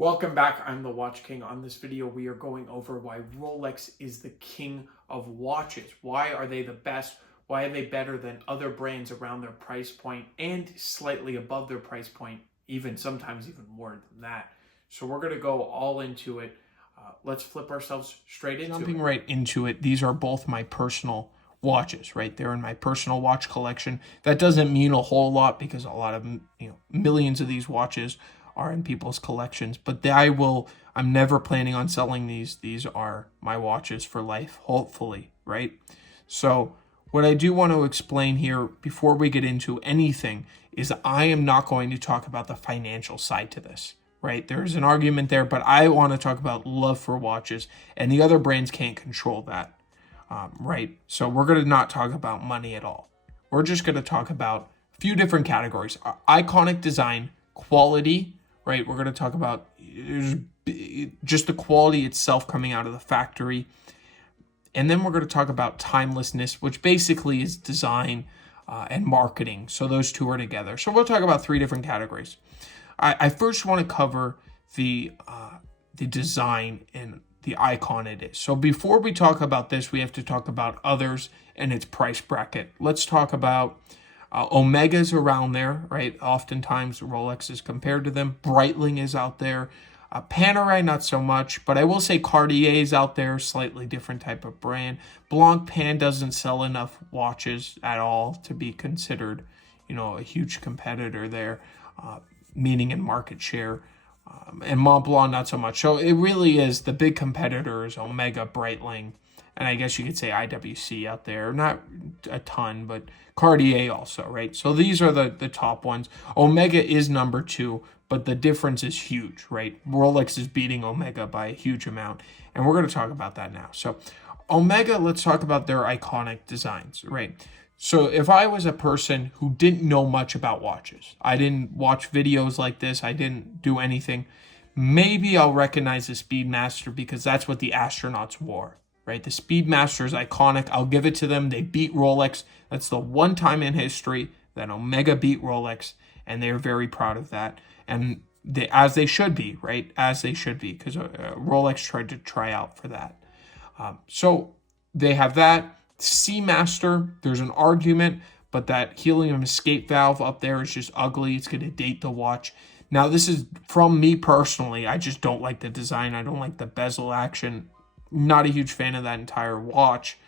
Welcome back. I'm the Watch King. On this video, we are going over why Rolex is the king of watches. Why are they the best? Why are they better than other brands around their price point and slightly above their price point, even sometimes even more than that. So we're going to go all into it. Let's flip ourselves straight into Jumping it. right into it, these are both my personal watches, right? They're in my personal watch collection. That doesn't mean a whole lot because a lot of, millions of these watches are in people's collections, but I'm never planning on selling these. These are my watches for life, hopefully, right? So what I do want to explain here before we get into anything is I am not going to talk about the financial side to this, right? There's an argument there, but I want to talk about love for watches, and the other brands can't control that, right? So we're going to not talk about money at all. We're just going to talk about a few different categories: iconic design, quality, right? We're going to talk about just the quality itself coming out of the factory. And then we're going to talk about timelessness, which basically is design and marketing. So those two are together. So we'll talk about three different categories. I first want to cover the design and the icon it is. So before we talk about this, we have to talk about others and its price bracket. Let's talk about Omega's around there, right? Oftentimes Rolex is compared to them. Breitling is out there. Panerai, not so much, but I will say Cartier is out there, slightly different type of brand. Blancpain doesn't sell enough watches at all to be considered, a huge competitor there, meaning in market share. And Montblanc, not so much. So it really is the big competitors, Omega, Breitling, and I guess you could say IWC out there. Not a ton, but Cartier also, right? So these are the top ones. Omega is number two, but the difference is huge, right? Rolex is beating Omega by a huge amount, and we're going to talk about that now. So Omega, let's talk about their iconic designs, right? So if I was a person who didn't know much about watches, I didn't watch videos like this, I didn't do anything, maybe I'll recognize the Speedmaster because that's what the astronauts wore, right? The Speedmaster is iconic. I'll give it to them. They beat Rolex. That's the one time in history that Omega beat Rolex, and they're very proud of that. And as they should be, right? As they should be, because Rolex tried to try out for that. So they have that. Seamaster, there's an argument, but that helium escape valve up there is just ugly. It's going to date the watch. Now, this is from me personally. I just don't like the design. I don't like the bezel action. Not a huge fan of that entire watch.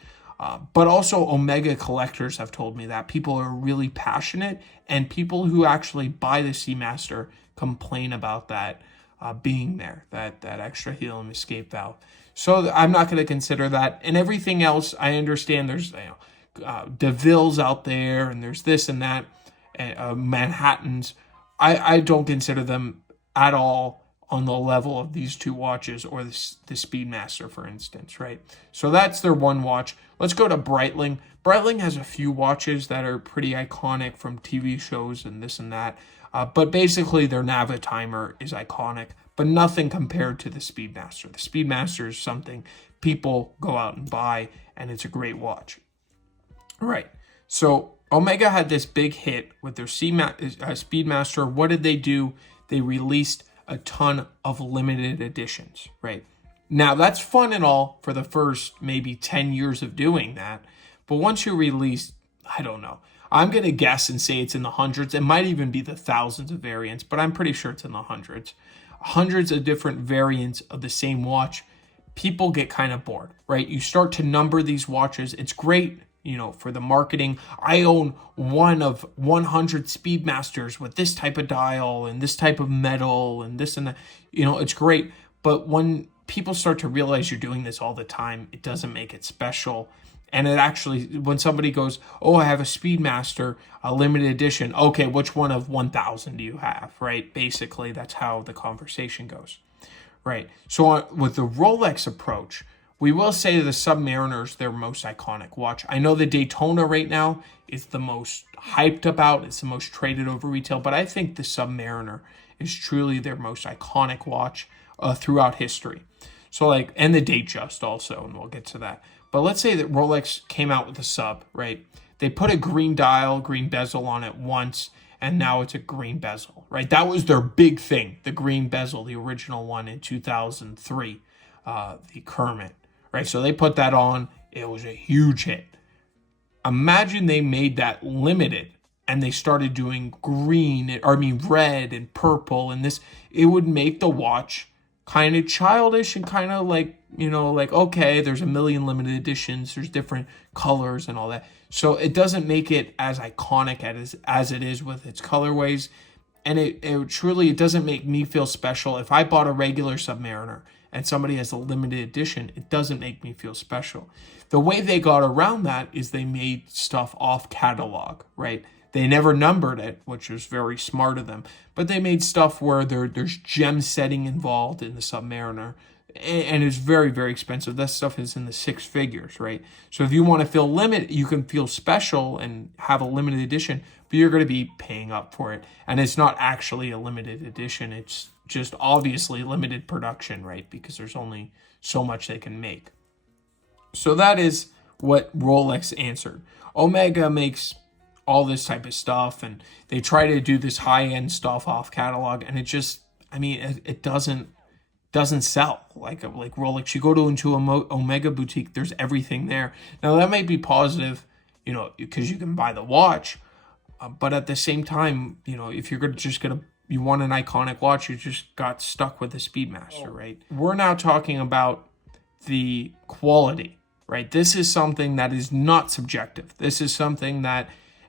But also Omega collectors have told me that people are really passionate, and people who actually buy the Seamaster complain about that being there, that extra helium escape valve. So I'm not going to consider that. And everything else, I understand there's DeVille's out there, and there's this and that, Manhattans. I don't consider them at all on the level of these two watches or the Speedmaster, for instance, right? So that's their one watch. Let's go to Breitling. Breitling has a few watches that are pretty iconic from TV shows and this and that. But basically, their Navitimer is iconic, but nothing compared to the Speedmaster. The Speedmaster is something people go out and buy, and it's a great watch. Right. So Omega had this big hit with their Speedmaster. What did they do? They released a ton of limited editions, right? Now, that's fun and all for the first maybe 10 years of doing that. But once you release, I don't know. I'm going to guess and say it's in the hundreds. It might even be the thousands of variants, but I'm pretty sure it's in the hundreds. Hundreds of different variants of the same watch. People get kind of bored, right? You start to number these watches. It's great, for the marketing. I own one of 100 Speedmasters with this type of dial and this type of metal and this and that. It's great. But when people start to realize you're doing this all the time, it doesn't make it special. And it actually, when somebody goes, oh, I have a Speedmaster, a limited edition. Okay, which one of 1,000 do you have, right? Basically, that's how the conversation goes, right? So with the Rolex approach, we will say the Submariner's their most iconic watch. I know the Daytona right now is the most hyped about. It's the most traded over retail, but I think the Submariner is truly their most iconic watch throughout history. So and the Datejust also, and we'll get to that. But let's say that Rolex came out with a Sub, right? They put a green dial, green bezel on it once, and now it's a green bezel, right? That was their big thing, the green bezel, the original one in 2003, the Kermit, right? So they put that on. It was a huge hit. Imagine they made that limited and they started doing red and purple and this. It would make the watch kind of childish and kind of like, okay, there's a million limited editions, there's different colors and all that. So it doesn't make it as iconic as it is with its colorways. And it truly doesn't make me feel special. If I bought a regular Submariner and somebody has a limited edition, it doesn't make me feel special. The way they got around that is they made stuff off catalog, right? They never numbered it, which was very smart of them. But they made stuff where there's gem setting involved in the Submariner. And it's very, very expensive. That stuff is in the six figures, right? So if you want to feel limited, you can feel special and have a limited edition, but you're going to be paying up for it. And it's not actually a limited edition. It's just obviously limited production, right? Because there's only so much they can make. So that is what Rolex answered. Omega makes all this type of stuff, and they try to do this high-end stuff off catalog, and it doesn't sell like Rolex. You go into a Omega boutique, there's everything there. Now that might be positive, because you can buy the watch, but at the same time, if you're you want an iconic watch, you just got stuck with the Speedmaster, right? We're now talking about the quality, right? This is something that is not subjective. This is something that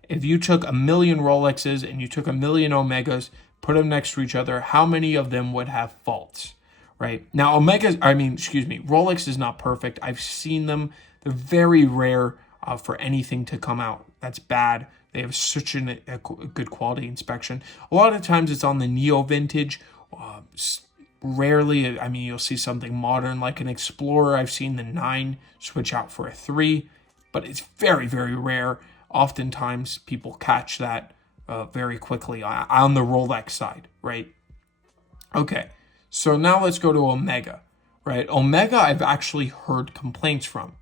if you took a million Rolexes and you took a million Omegas, put them next to each other, how many of them would have faults, right? Now, Rolex is not perfect. I've seen them. They're very rare for anything to come out that's bad. They have such a good quality inspection. A lot of times it's on the neo vintage. Rarely, you'll see something modern like an Explorer. I've seen the 9 switch out for a 3, but it's very, very rare. Oftentimes people catch that very quickly on the Rolex side, right? Okay, so now let's go to Omega, right? Omega, I've actually heard complaints from.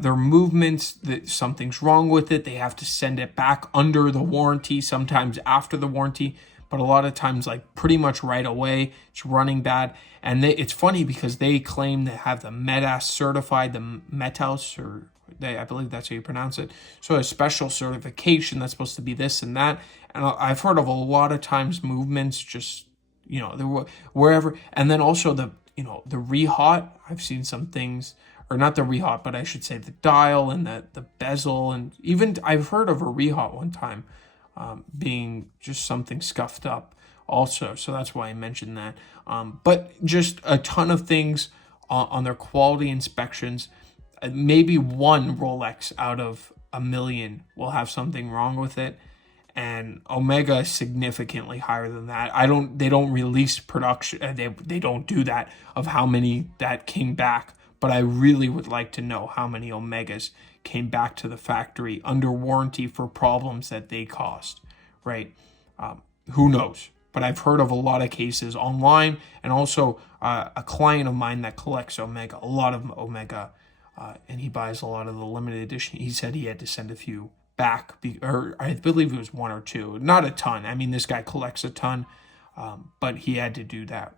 Their movements, that something's wrong with it. They have to send it back under the warranty, sometimes after the warranty, but a lot of times like pretty much right away. It's running bad. And it's funny because they claim they have the METAS certified, the METAS, I believe that's how you pronounce it. So a special certification that's supposed to be this and that. And I've heard of a lot of times movements just, wherever. And then also the rehot. I've seen some things, or not the rehot, but I should say the dial and the bezel. And even I've heard of a rehot one time being just something scuffed up also. So that's why I mentioned that. But just a ton of things on their quality inspections. Maybe one Rolex out of a million will have something wrong with it, and Omega is significantly higher than that. They don't release production. They don't do that of how many that came back. But I really would like to know how many Omegas came back to the factory under warranty for problems that they caused, right? Who knows? But I've heard of a lot of cases online, and also a client of mine that collects Omega, a lot of Omega. And he buys a lot of the limited edition. He said he had to send a few back, or I believe it was 1 or 2. Not a ton. This guy collects a ton, but he had to do that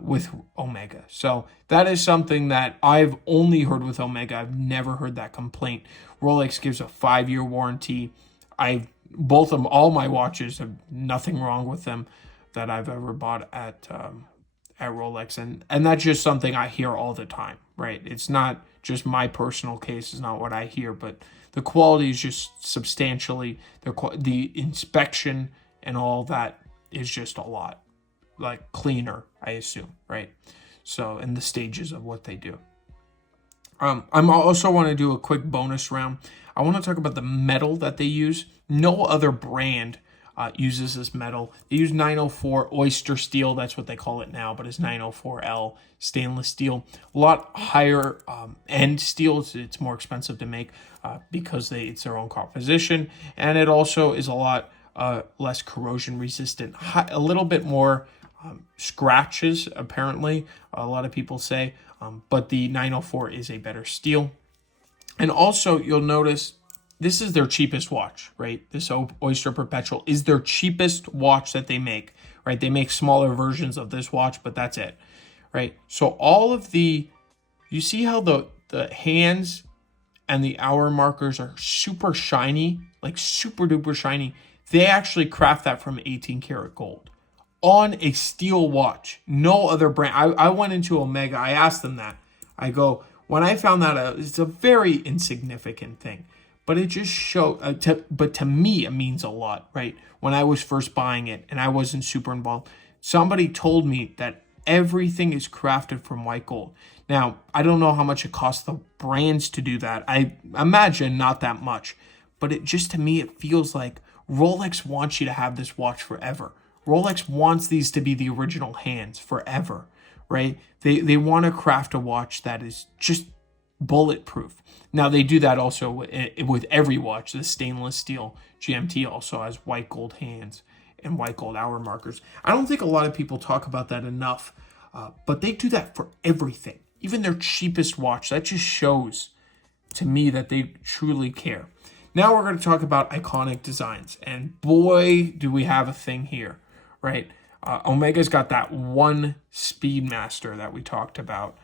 with Omega. So that is something that I've only heard with Omega. I've never heard that complaint. Rolex gives a 5-year warranty. All my watches have nothing wrong with them that I've ever bought at Rolex, and that's just something I hear all the time, right? It's not just my personal case, is not what I hear, but the quality is just substantially, the inspection and all that is just a lot like cleaner, I assume, right? So in the stages of what they do. I'm also want to do a quick bonus round. I want to talk about the metal that they use. No other brand uses this metal. They use 904 oyster steel. That's what they call it now, but it's 904L stainless steel. A lot higher end steel. It's more expensive to make because it's their own composition, and it also is a lot less corrosion resistant. A little bit more scratches, apparently, a lot of people say, but the 904 is a better steel. And also, you'll notice this is their cheapest watch, right? This Oyster Perpetual is their cheapest watch that they make, right? They make smaller versions of this watch, but that's it, right? So all of you see how the hands and the hour markers are super shiny, like super duper shiny. They actually craft that from 18 karat gold on a steel watch. No other brand. I went into Omega. I asked them that. I go, when I found that out, it's a very insignificant thing, but it just showed, but to me, it means a lot, right? When I was first buying it and I wasn't super involved, somebody told me that everything is crafted from white gold. Now, I don't know how much it costs the brands to do that. I imagine not that much, but it just, to me, it feels like Rolex wants you to have this watch forever. Rolex wants these to be the original hands forever, right? They want to craft a watch that is just bulletproof. Now, they do that also with every watch. The stainless steel GMT also has white gold hands and white gold hour markers. I don't think a lot of people talk about that enough, but they do that for everything. Even their cheapest watch. That just shows to me that they truly care. Now we're going to talk about iconic designs. And boy, do we have a thing here, right? Omega's got that one Speedmaster that we talked about.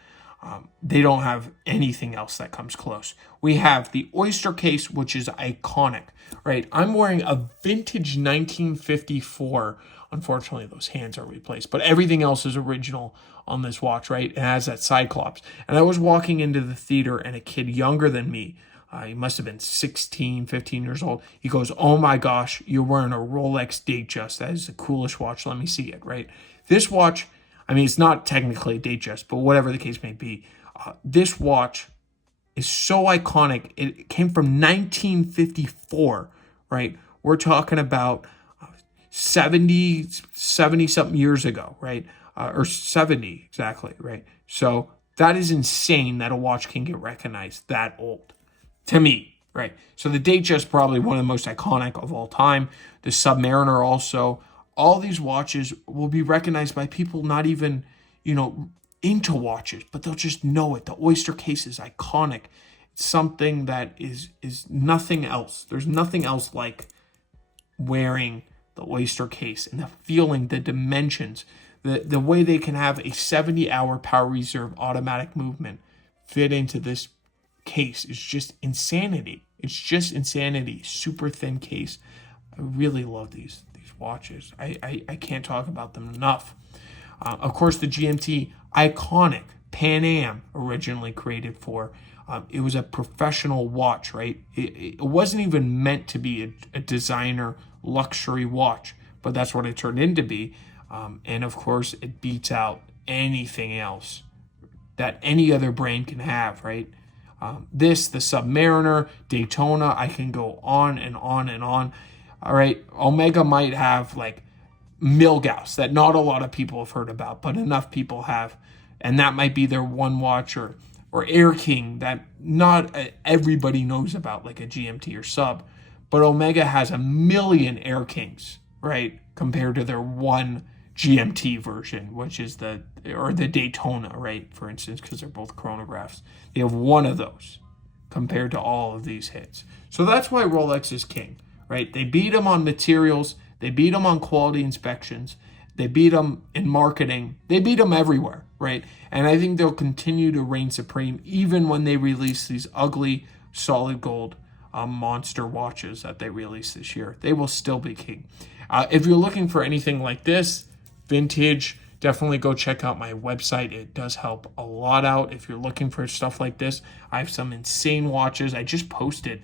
They don't have anything else that comes close. We have the Oyster case, which is iconic, right? I'm wearing a vintage 1954. Unfortunately, those hands are replaced, but everything else is original on this watch, right? It has that Cyclops. And I was walking into the theater and a kid younger than me, he must have been 16, 15 years old. He goes, "Oh my gosh, you're wearing a Rolex Datejust. That is the coolest watch. Let me see it," right? This watch, I mean, it's not technically a Datejust, but whatever the case may be, this watch is so iconic. It came from 1954, right? We're talking about 70 something years ago, right? Or 70 exactly, right? So that is insane that a watch can get recognized that old, to me, right? So the Datejust, probably one of the most iconic of all time. The Submariner also. All these watches will be recognized by people not even, into watches, but they'll just know it. The Oyster case is iconic. It's something that is nothing else. There's nothing else like wearing the Oyster case and the feeling, the dimensions, the way they can have a 70-hour power reserve automatic movement fit into this case is just insanity. It's just insanity. Super thin case. I really love these watches. I can't talk about them enough. Of course, the GMT, iconic. Pan Am, originally created for. It was a professional watch, right? It wasn't even meant to be a designer luxury watch, but that's what it turned into be. And of course, it beats out anything else that any other brand can have, right? The Submariner, Daytona, I can go on and on and on. All right, Omega might have like Milgauss that not a lot of people have heard about, but enough people have. And that might be their one watch, or Air King that not everybody knows about, like a GMT or Sub. But Omega has a million Air Kings, right? Compared to their one GMT version, which is the Daytona, right? For instance, because they're both chronographs. They have one of those compared to all of these hits. So that's why Rolex is king, right? They beat them on materials. They beat them on quality inspections. They beat them in marketing. They beat them everywhere, right? And I think they'll continue to reign supreme even when they release these ugly solid gold monster watches that they released this year. They will still be king. If you're looking for anything like this, vintage, definitely go check out my website. It does help a lot out. If you're looking for stuff like this, I have some insane watches. I just posted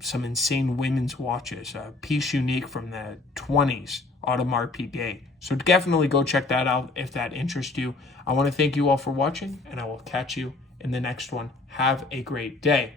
some insane women's watches, piece unique from the 20s, Audemars Piguet. So definitely go check that out if that interests you. I want to thank you all for watching, and I will catch you in the next one. Have a great day.